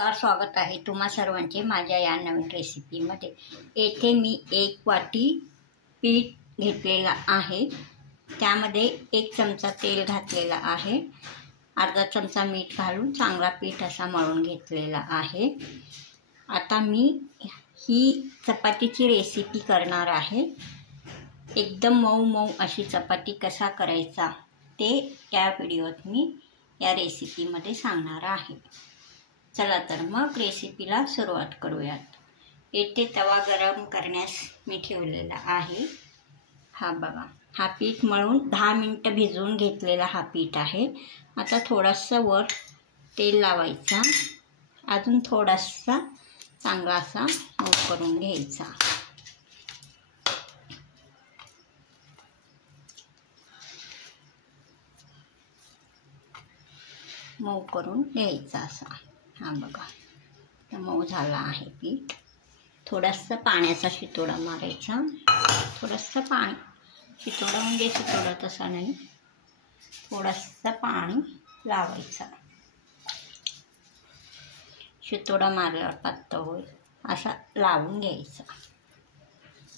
नमस्कार, स्वागत आहे तुम्हा सर्वांचे माझ्या या नवीन रेसिपीमध्ये। येथे मी 1 वाटी पीठ घेतलेला आहे, त्यामध्ये 1 चमचा तेल घातलेला आहे, अर्धा चमचा मीठ घालून चांगला पीठ असा मळून घेतलेला आहे। आता मी ही चपातीची रेसिपी करणार आहे। एकदम मऊ मऊ अशी चपाती कसा करायचा ते या व्हिडिओत मी या रेसिपीमध्ये सांगणार आहे। चला तर मग रेसिपीला सुरुवात करूयात। येथे तवा गरम करण्यास मी ठेवलेला आहे। हा बघा, हा पीठ मळून 10 मिनिटं भिजवून घेतलेला हा पीठ आहे। आता थोडंसं वर तेल लावायचा, अजून थोडासा चांगला असा मऊ करून घ्यायचा। मऊ करून घ्यायचा असा। हा बघा, तर मऊ झाला आहे पीठ। थोडासा पाण्याचा शितोडा मारायचा, थोडंसं पाणी, शितोडा म्हणजे शितोडा तसा नाही, थोडंसं पाणी लावायचा। शितोडा मारल्यावर पातळ होईल असा लावून घ्यायचा।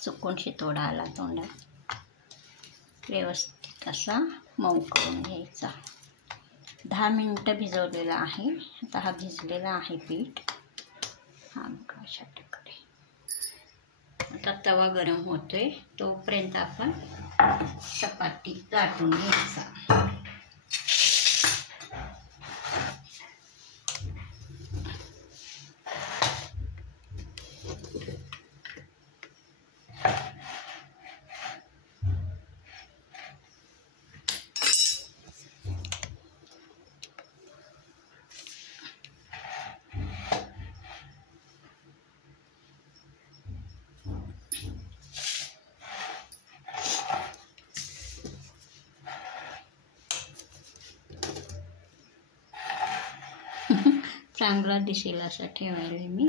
चुकून शितोडा आला तोंडात, व्यवस्थित असा मऊ करून घ्यायचा। 10 मिनिटं भिजवलेला आहे। आता हा भिजलेला आहे पीठ। हा बघा अशा प्रकारे। आता तवा गरम होतोय, तोपर्यंत आपण चपाती लाटून घ्यायचा। चांगला दिसेल असा ठेवायला मी।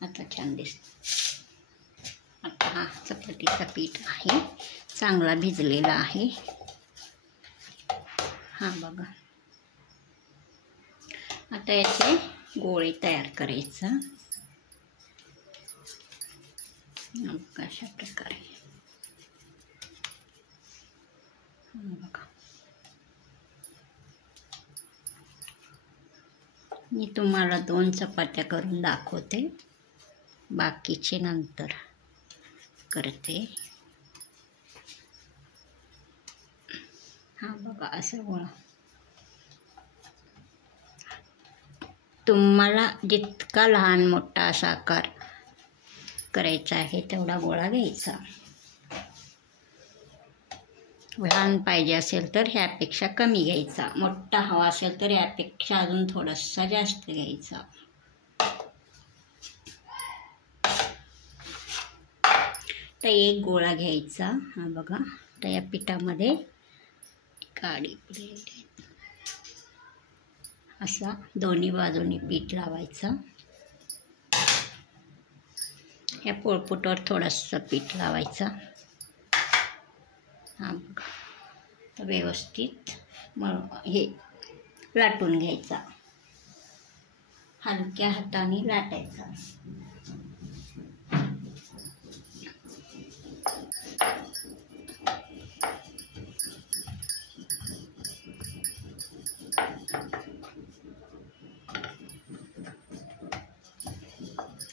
आता छान दिसतं। आता हा चपातीचा पीठ आहे, चांगला भिजलेला आहे। हा बघा, आता याचे गोळे तयार करायचा। अशा प्रकारे बघा, मी तुम्हाला 2 चपात्या करून दाखवते, बाकीचे नंतर करते। हा बघा असं गोळा, तुम्हाला जितका लहान मोठा असा आकार करायचा आहे तेवढा गोळा घ्यायचा। लहान पाहिजे असेल तर ह्यापेक्षा कमी घ्यायचा, मोठा हवा असेल तर यापेक्षा अजून थोडासा जास्त घ्यायचा। तर 1 गोळा घ्यायचा। हा बघा, तर या पिठामध्ये काडी असा दोन्ही बाजूनी पीठ लावायचा। या पोळपाटावर थोडंसं पीठ लावायचा। हा बघा, तर व्यवस्थित हे लाटून घ्यायचा, हलक्या हाताने लाटायचा।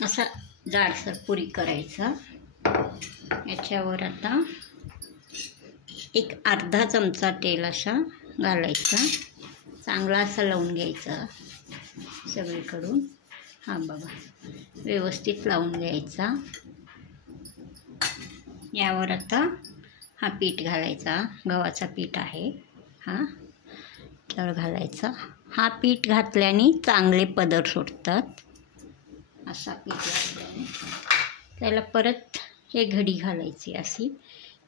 असा जाडसर पुरी करायचा। याच्यावर आता एक अर्धा चमचा तेल असा घालायचा, चांगला असा लावून घ्यायचा सगळीकडून। हा बघा, व्यवस्थित लावून घ्यायचा। यावर आता हा पीठ घालायचा, गव्हाचा पीठ आहे हा, त्यावर घालायचा। हा पीठ घातल्याने चांगले पदर सुटतात। असा पीठ घातल्याने त्याला परत हे घडी घालायची अशी,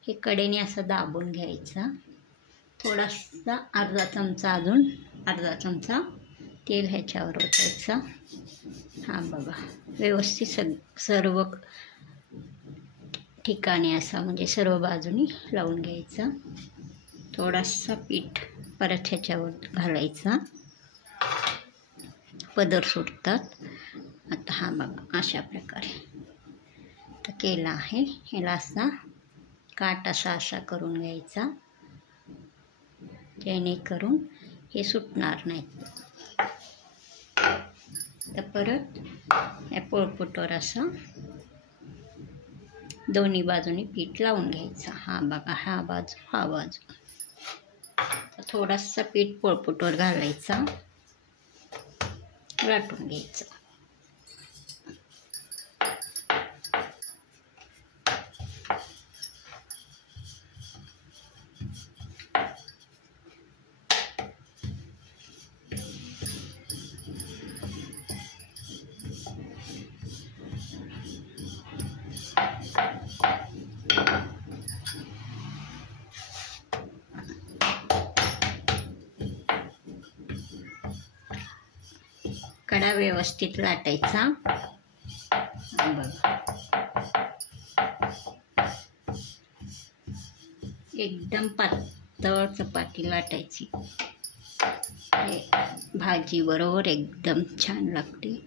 हे कडेने असं दाबून घ्यायचा। थोडासा अर्धा चमचा, अजून अर्धा चमचा तेल ह्याच्यावर ओतायचा। हा बघा, व्यवस्थित सर्व ठिकाणी असा म्हणजे सर्व बाजूनी लावून घ्यायचा। थोडासा पीठ परत ह्याच्यावर घालायचा। पदर सुटतात. आता हा बघा अशा प्रकारे तर केला आहे. ह्याला असा काट असा करून घ्यायचा, जेणेकरून हे सुटणार नाही. तर परत या पोळपाटावर असं दोन्ही बाजूनी पीठ लावून घ्यायचं. हा बघा, हा बाजू. थोडासा पीठ पोळपाटावर घालायचा, लाटून घ्यायचं. कडा व्यवस्थित लाटायचा. बघा एकदम पातळ चपाती लाटायची. हे भाजी बरोबर एकदम छान लागते.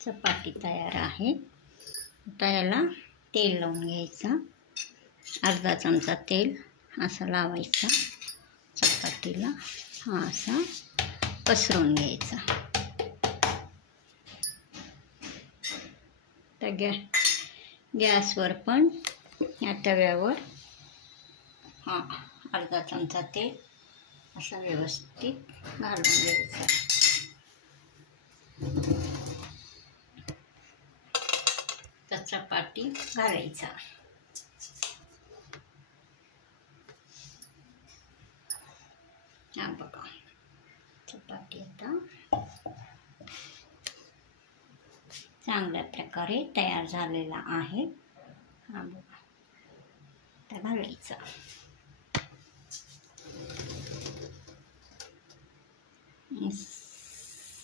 चपाती तयार आहे. आता याला तेल लावून घ्यायचा. अर्धा चमचा तेल असा लावायचा चपातीला. हा असा पसरवून घ्यायचा. तर गॅसवर पण या तव्यावर अर्धा चमचा तेल असा व्यवस्थित घालून घ्यायचा. तर चपाती घालायचा. हा बघा चपाती आता चांगल्या प्रकारे तयार झालेला आहे. हा बघा तर घालायचा.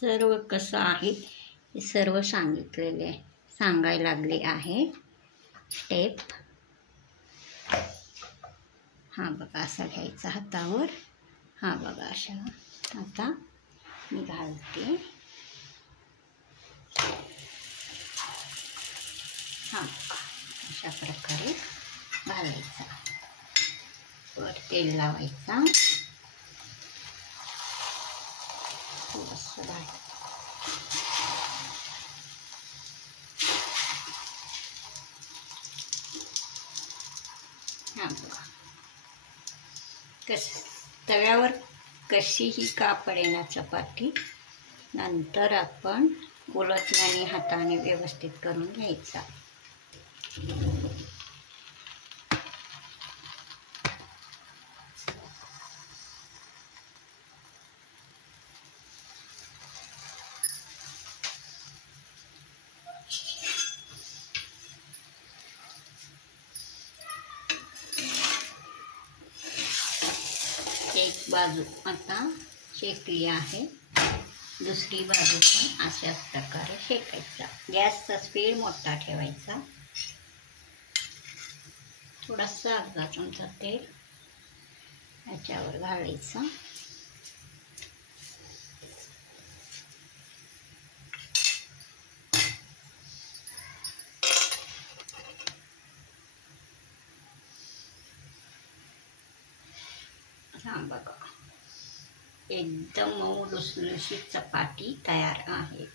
सर्व कसं आहे हे सर्व सांगायला लागले आहे स्टेप. हा बघा असा घ्यायचा हातावर. हा बघा अशा. आता मी घालते. हा अशा प्रकारे घालायचा. वर तेल लावायचा. थोडंसं घालायचं. हा बघा तव्यावर कशीही का पडेना चपाती. नंतर आपण उलटण्याने हाताने व्यवस्थित करून घ्यायचा. एक बाजू आता शेकली आहे. दुसरी बाजू पण अशाच प्रकारे शेकायचा. गॅसचा स्पीड मोठा ठेवायचा. थोडासा अर्धा चमचा तेल याच्यावर घालायचं. हा बघा एकदम मऊ लुसलुशीत चपाती तयार आहे.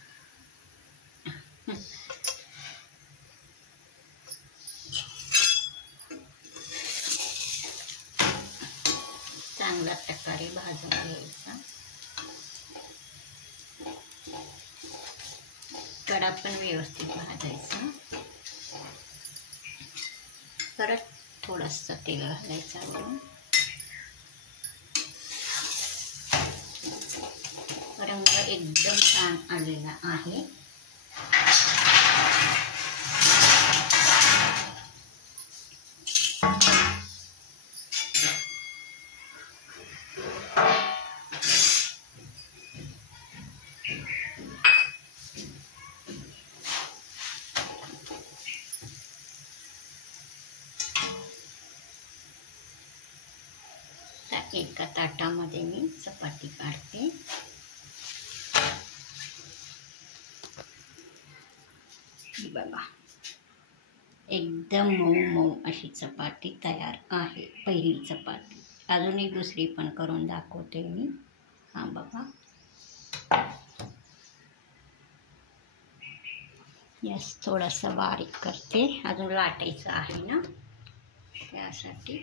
चांगल्या प्रकारे भाजून घ्यायचा. कडा पण व्यवस्थित भाजायचा. परत थोडंसं तेल घालायचं वरून. रंग एकदम छान आलेला आहे. एका ताटामध्ये मी चपाती काढते. बघा, एकदम मऊ मऊ अशी चपाती तयार आहे. पहिली चपाती. अजून एक दुसरी पण करून दाखवते मी. हा बघा, गॅस थोडासा बारीक करते, अजून लाटायचं आहे ना त्यासाठी.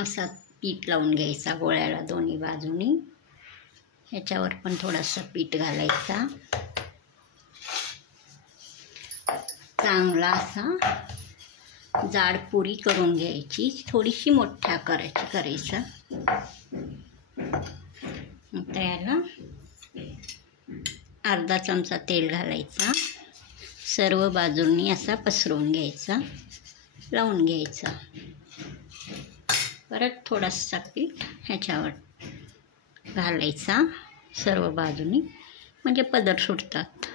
असा पीठ लावून घ्यायचा गोळ्याला दोन्ही बाजूनी. ह्याच्यावर पण थोडंसं पीठ घालायचा. चांगला असा जाड पुरी करून घ्यायची, थोडीशी मोठ्या करायचं. आता याला अर्धा चमचा तेल घालायचा. सर्व बाजूंनी असा पसरवून घ्यायचा, लावून घ्यायचा. परत थोडासा पीठ ह्याच्यावर घालायचा सर्व बाजूनी, म्हणजे पदर सुटतात.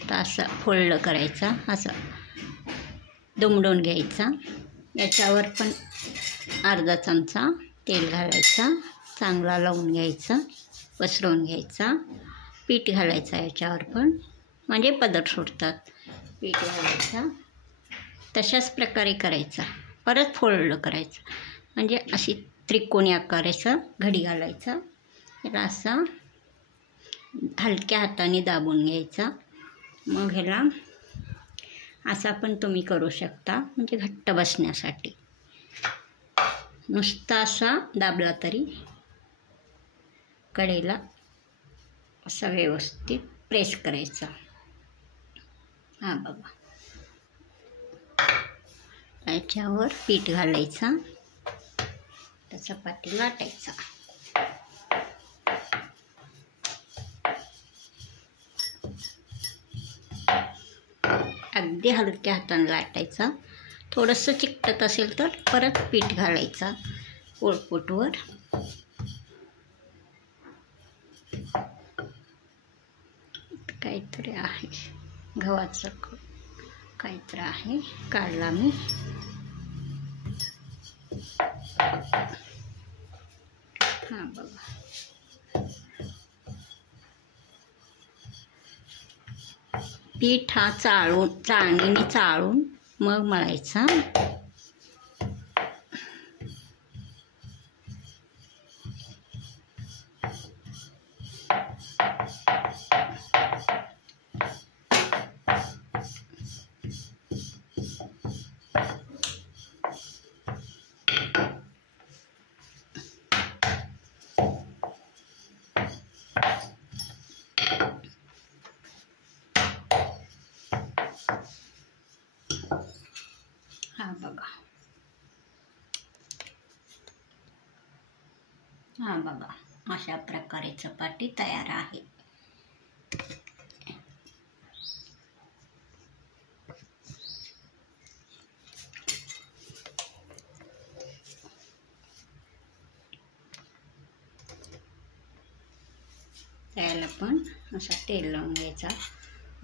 तर असा फोल्ड करायचा, असा दुमडून घ्यायचा. याच्यावर पण अर्धा चमचा तेल घालायचा, चांगला लावून घ्यायचा, पसरवून घ्यायचा. पीठ घालायचा याच्यावर पण, म्हणजे पदर सुटतात. पीठ घालायचा, तशाच प्रकारे करायचा. परत फोल्ड करायचा, म्हणजे अशी त्रिकोणी आकाराचा घडी घालायचा. याला असा हलक्या हाताने दाबून घ्यायचा. मग ह्याला असा पण तुम्ही करू शकता, म्हणजे घट्ट बसण्यासाठी. नुसता असा दाबला तरी कडेला असा व्यवस्थित प्रेस करायचा. हा बघा, याच्यावर पीठ घालायचा, तर चपाती लाटायचा. अगदी हलक्या हाताने लाटायचा. थोडंसं चिकटत असेल तर परत पीठ घालायचा पोळपोटवर. काहीतरी आहे गव्हाचं काहीतरी आहे, काढला मी. हा बघा, पीठ हा चाळणीने चाळून मग मळायचा. हा बघा, हा बघा, अशा प्रकारे चपाती तयार आहे. त्याला पण असा तेल लावून घ्यायचा,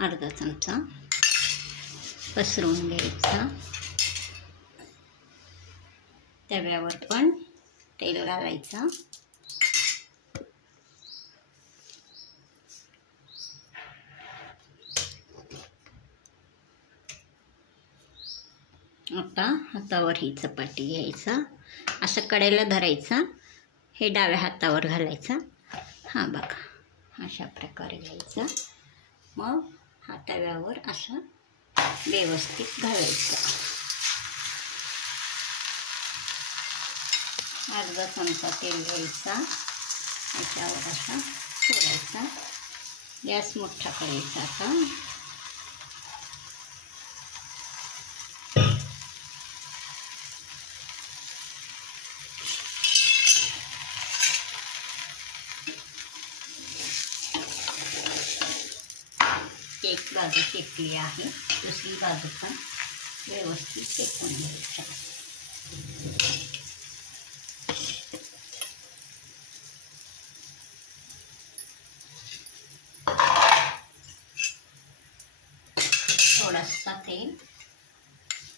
अर्धा चमचा पसरवून घ्यायचा. तव्यावर पण तेल घालायचा. आता हातावर ही चपाती घ्यायचा, असं कडेला धरायचा, हे डाव्या हातावर घालायचा. हा बघा, अशा प्रकारे घ्यायचा. मग हा तव्यावर असं व्यवस्थित घालायचं. अर्धा चमचा तेल घ्यायचा, याच्यावर असा सोडायचा. गॅस मोठा करायचा. आता एक बाजू शेकली आहे, दुसरी बाजू पण व्यवस्थित शेकून घ्यायचं. थोडासा तेल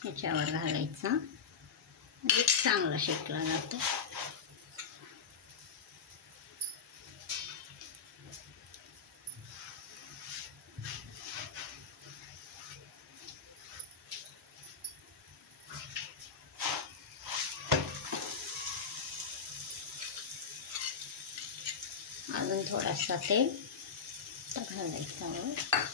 ह्याच्यावर घालायचा म्हणजे चांगला शेकला जातो. अजून थोडासा तेल घालायचा वर.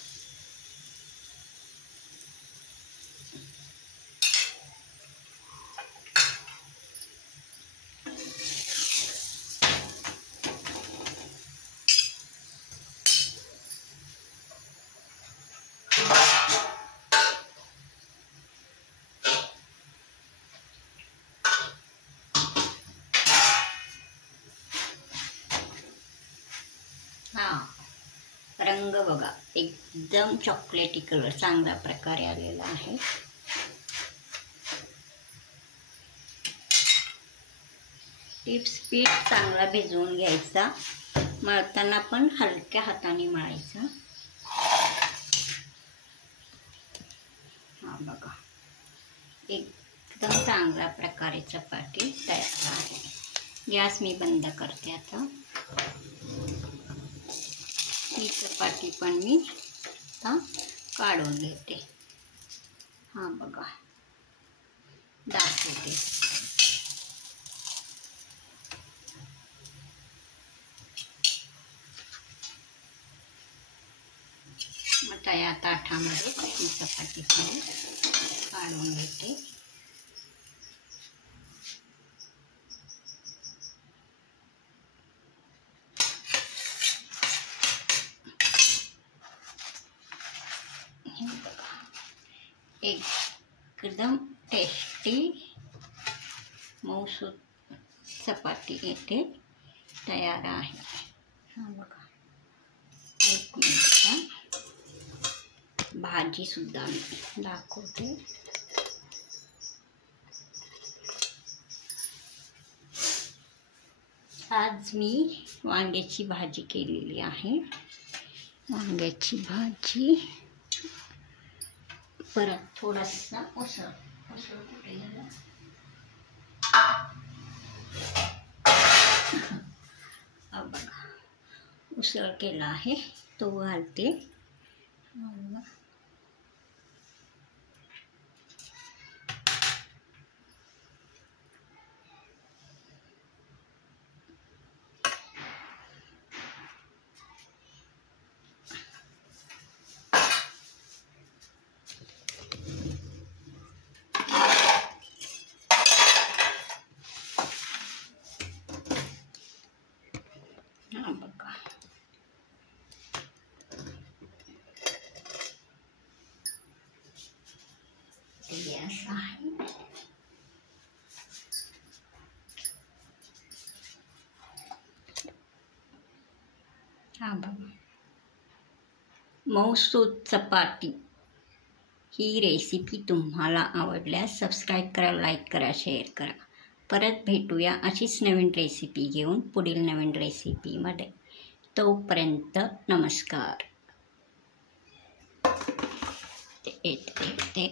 रंग बघा एकदम चॉकलेटी कलर चांगल्या प्रकारे आलेला आहे. टिप्स पीठ चांगला भिजवून घ्यायचा. मळताना पण हलक्या हाताने मळायचा. हा बघा एकदम चांगल्या प्रकारे चपाती तयार आहे. गॅस मी बंद करते आता. ही चपाती पण मी आता काढून घेते. हा बघा दाखवते. आता या ताटामध्ये ही चपाती पण काढून घेते. एकदम टेस्टी मऊसूत चपाती येथे तयार आहे. हा बघा एक मिनिट भाजी सुद्धा मी दाखवते. आज मी वांग्याची भाजी केलेली आहे. वांग्याची भाजी परत थोडासा उसळ कुठे गेला. बघा उसळ केला आहे तो घालते. बघा गॅस आहे. हा बघा मऊसूत चपाती. ही रेसिपी तुम्हाला आवडल्यास सबस्क्राईब करा, लाईक करा, शेअर करा. परत भेटूया अशीच नवीन रेसिपी घेऊन पुढील नवीन रेसिपीमध्ये. तोपर्यंत नमस्कार. ते